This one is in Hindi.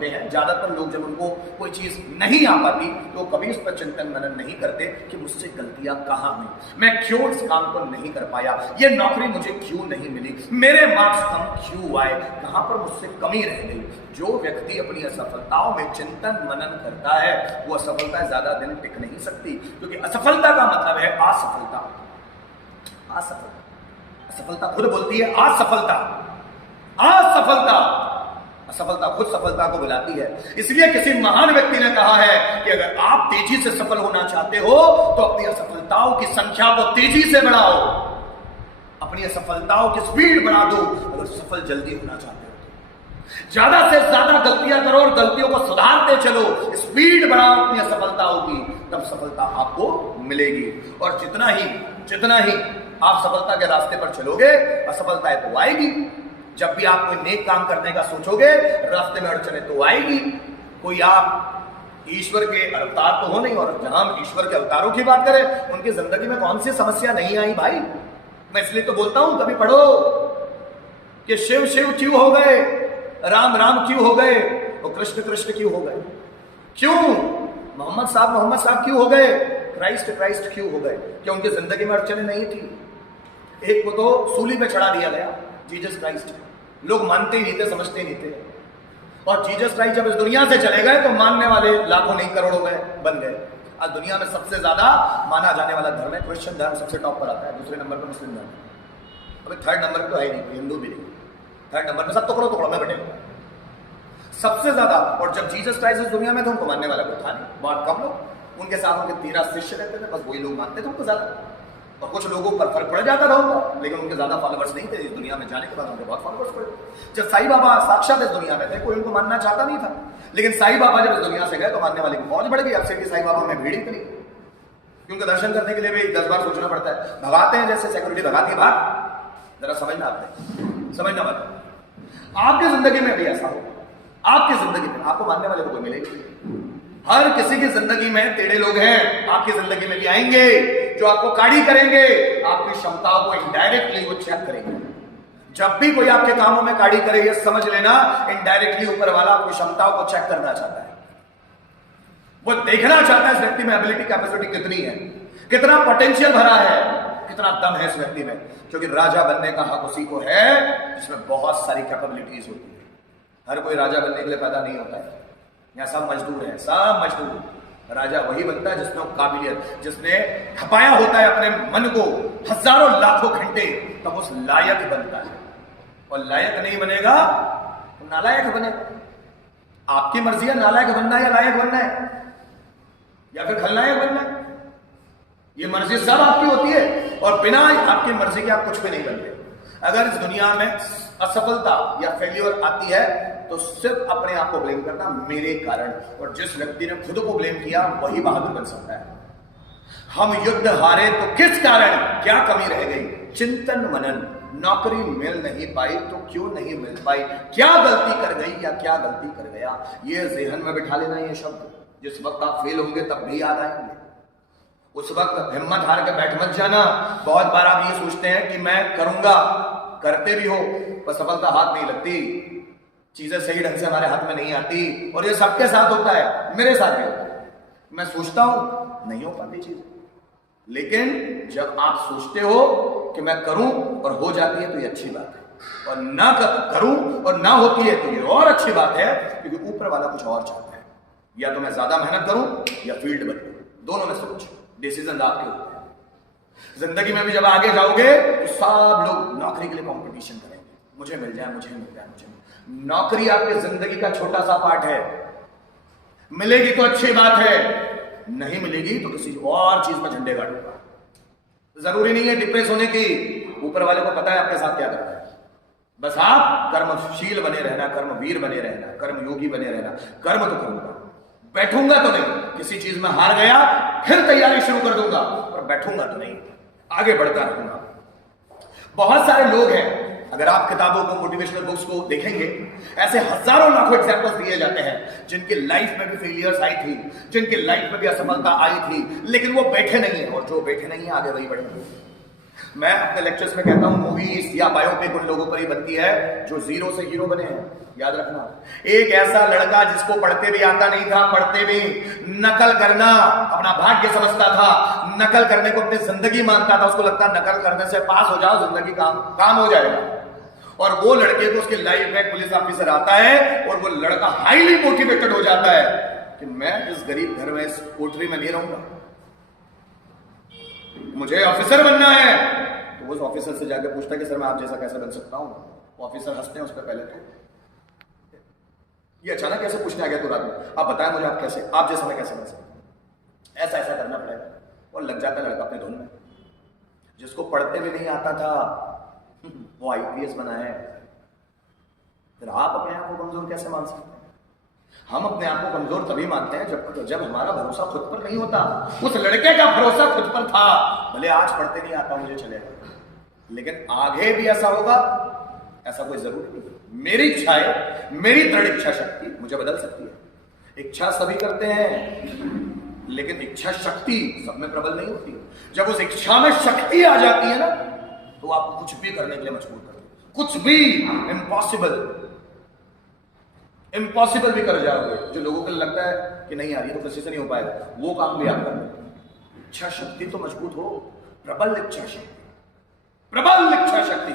होते हैं, ज्यादातर लोग जब उनको कोई चीज नहीं आ पाती तो कभी इस पर चिंतन मनन नहीं करते कि मुझसे गलतियां कहाँ हुई, मैं क्यों इस काम को नहीं कर पाया, ये नौकरी मुझे क्यों नहीं मिली, मेरे मार्क्स कम क्यों आए, कहां पर मुझसे कमी रह गई। जो व्यक्ति अपनी असफलताओं में चिंतन मनन करता है वो असफलता ज्यादा दिन टिक नहीं सकती, क्योंकि असफलता का मतलब है असफलता। असफलता खुद बोलती है असफलता, असफलता। असफलता खुद सफलता को बुलाती है। इसलिए किसी महान व्यक्ति ने कहा है कि अगर आप तेजी से सफल होना चाहते हो तो अपनी असफलताओं की संख्या को तेजी से बढ़ाओ, अपनी असफलताओं की स्पीड बढ़ा दो। अगर सफल जल्दी होना चाहते हो तो ज्यादा से ज्यादा गलतियां करो और गलतियों को सुधारते चलो, स्पीड बढ़ाओ अपनी असफलताओं की, तब सफलता आपको मिलेगी। और जितना ही आप सफलता के रास्ते पर चलोगे असफलताएं तो आएगी। जब भी आप कोई नेक काम करने का सोचोगे रास्ते में अड़चने तो आएगी। कोई आप ईश्वर के अवतार तो हो नहीं, और जहां हम ईश्वर के अवतारों की बात करें उनकी जिंदगी में कौन सी समस्या नहीं आई भाई। मैं इसलिए तो बोलता हूं कभी पढ़ो कि शिव शिव क्यों हो गए, राम राम क्यों हो गए, और कृष्ण कृष्ण क्यों हो गए, क्यों मोहम्मद साहब क्यों हो गए, क्राइस्ट क्यों हो गए। क्या उनकी जिंदगी में अड़चने नहीं थी? एक को तो सूली पे चढ़ा दिया गया, जीसस क्राइस्ट, लोग मानते ही नहीं थे, समझते नहीं थे। और जीसस क्राइस्ट जब इस दुनिया से चले गए तो मानने वाले लाखों नहीं करोड़ों बन गए। आज दुनिया में सबसे ज्यादा माना जाने वाला धर्म है क्रिश्चियन धर्म, सबसे टॉप पर आता है, दूसरे नंबर पर मुस्लिम धर्म, अभी थर्ड नंबर पर तो है नहीं, हिंदू भी नहीं, थर्ड नंबर पर सब टुकड़ों में बटे सबसे ज्यादा। और जब जीसस क्राइस्ट इस दुनिया में थे उनको मानने वाला कोई था नहीं, बहुत कम लोग, उनके साथ उनके 13 शिष्य रहते थे, बस वही लोग मानते थे उनको ज्यादा। और कुछ लोगों पर फर्क पड़ जाता था उनका, लेकिन उनके ज्यादा फॉलोवर्स नहीं थे। इस दुनिया में जाने के बाद उनके बहुत फॉलोवर्स पड़े। जब साईं बाबा साक्षात इस दुनिया में थे कोई उनको मानना चाहता नहीं था, लेकिन साईं बाबा जब इस दुनिया से गए तो मानने वाले की फौज बढ़ गई। अब से साईं बाबा में भीड़ इतनी, क्योंकि दर्शन करने के लिए भी 10 बार सोचना पड़ता है। भगाते हैं जैसे सिक्योरिटी भगाती है बात, जरा समझना बात। आपकी जिंदगी में भी ऐसा हो, आपकी जिंदगी में आपको मानने वाले को कोई मिलेगी। हर किसी की जिंदगी में टेढ़े लोग हैं, आपकी जिंदगी में भी आएंगे जो आपको काड़ी करेंगे, आपकी क्षमताओं को इनडायरेक्टली वो चेक करेंगे। जब भी कोई आपके कामों में काड़ी करे ये समझ लेना इनडायरेक्टली ऊपर वाला आपकी क्षमताओं को चेक करना चाहता है। वो देखना चाहता है इस व्यक्ति में एबिलिटी कैपेसिटी कितनी है, कितना पोटेंशियल भरा है, कितना दम है इस व्यक्ति में। क्योंकि राजा बनने का हक उसी को है जिसमें बहुत सारी कैपेबिलिटीज होती है। हर कोई राजा बनने के लिए पैदा नहीं होता है, यहाँ सब मजदूर है, सब मजदूर। राजा वही बनता है जिसने काबिलियत, जिसने खपाया होता है अपने मन को हजारों लाखों घंटे, तब उस लायक बनता है। और लायक नहीं बनेगा तो नालायक बनेगा। आपकी मर्जी है नालायक बनना है या लायक बनना है, या फिर खलनायक बनना है। ये मर्जी सब आपकी होती है, और बिना आपकी मर्जी के आप कुछ भी नहीं बनते। अगर इस दुनिया में असफलता या फेल्योर आती है तो सिर्फ अपने आप को ब्लेम करना, मेरे कारण। और जिस व्यक्ति ने खुद को ब्लेम किया वही बहादुर बन सकता है। हम युद्ध हारे तो किस कारण, क्या कमी रह गई, चिंतन मनन। नौकरी मिल नहीं पाई तो क्यों नहीं मिल पाई, क्या गलती कर गई या क्या गलती कर गया, ये ज़हन में बिठा लेना। ये शब्द जिस वक्त आप फेल होंगे तब भी याद आएंगे, उस वक्त हिम्मत हार के बैठ मत जाना। बहुत बार आप ये सोचते हैं कि मैं करूंगा, करते भी हो पर सफलता हाथ नहीं लगती, चीजें सही ढंग से हमारे हाथ में नहीं आती। और ये सबके साथ होता है, मेरे साथ भी होता है। मैं सोचता हूं नहीं हो पाती चीजें, लेकिन जब आप सोचते हो कि मैं करूं और हो जाती है तो ये अच्छी बात है, और ना करूं और ना होती है तो ये और अच्छी बात है, क्योंकि ऊपर वाला कुछ और चाहता है। या तो मैं ज्यादा मेहनत करूं या फील्ड बदलूं, दोनों में सोच, डिसीजन आपके होते हैं। जिंदगी में भी जब आगे जाओगे तो सब लोग नौकरी के लिए कंपटीशन करेंगे, मुझे मिल जाए, मुझे मिल जाए, मुझे। नौकरी आपकी जिंदगी का छोटा सा पार्ट है, मिलेगी तो अच्छी बात है, नहीं मिलेगी तो किसी और चीज में झंडे गाड़ूंगा। जरूरी नहीं है डिप्रेस होने की, ऊपर वाले को पता है आपके साथ क्या करना है। बस आप कर्मशील बने रहना, कर्मवीर बने रहना, कर्मयोगी बने रहना। कर्म तो करूंगा, बैठूंगा तो नहीं, किसी चीज में हार गया फिर तैयारी शुरू कर दूंगा, और बैठूंगा तो नहीं, आगे बढ़ता रहूंगा। बहुत सारे लोग हैं, अगर आप किताबों को, मोटिवेशनल बुक्स को देखेंगे, ऐसे हजारों लाखों एग्जांपल्स दिए जाते हैं जिनकी लाइफ में भी फेलियर्स आई थी, जिनकी लाइफ में भी असफलता आई थी, लेकिन वो बैठे नहीं है, और जो बैठे नहीं है आगे वही बढ़ेंगे। मैं अपने लेक्चर्स में कहता हूं मूवीज या बायोपिक उन लोगों पर ही बनती है जो जीरो से हीरो बने हैं, याद रखना, एक ऐसा लड़का जिसको पढ़ते भी आता नहीं था, पढ़ते भी नकल करना अपना भाग्य समझता था, नकल करने को अपनी जिंदगी मानता था, उसको लगता नकल करने से पास हो जाओ जिंदगी काम हो जाएगा। और वो लड़के को उसके लाइफ में पुलिस ऑफिसर आता है और वो लड़का हाईली मोटिवेटेड हो जाता है कि मैं इस गरीब घर में, इस कोठरी में नहीं रहूंगा, मुझे ऑफिसर बनना है। तो उस ऑफिसर से जाकर पूछता है कि सर मैं आप जैसा कैसे बन सकता हूं। वो ऑफिसर हंसते हैं उस पर, पहले तो ये अचानक कैसे पूछने आ गया तो रात में, आप बताएं मुझे आप कैसे, आप जैसा मैं कैसे बन सकता, ऐसा ऐसा करना पड़ेगा। और लग जाता है लड़का अपने धुन में। जिसको पढ़ते भी नहीं आता था वो आईपीएस बना है। फिर आप अपने आप को कमजोर कैसे मान सकते हैं? हम अपने आप को कमजोर तभी मानते हैं जब हमारा भरोसा खुद पर नहीं होता। उस लड़के का भरोसा खुद पर था, भले आज पढ़ते नहीं आता मुझे चलेगा, लेकिन आगे भी ऐसा होगा, ऐसा कोई जरूरी नहीं। मेरी इच्छा है, मेरी दृढ़ इच्छा शक्ति मुझे बदल सकती है। इच्छा सभी करते हैं, लेकिन इच्छा शक्ति सब में प्रबल नहीं होती। जब उस इच्छा में शक्ति आ जाती है ना, तो आपको कुछ भी करने के लिए मजबूर कर देती, कुछ भी, इम्पॉसिबल भी कर जाओगे। जो लोगों को लगता है कि नहीं यार ये तो किसी से नहीं हो पाएगा, वो काम भी आप कर लेते। इच्छा शक्ति तो मजबूत हो, प्रबल इच्छा शक्ति, प्रबल इच्छा शक्ति।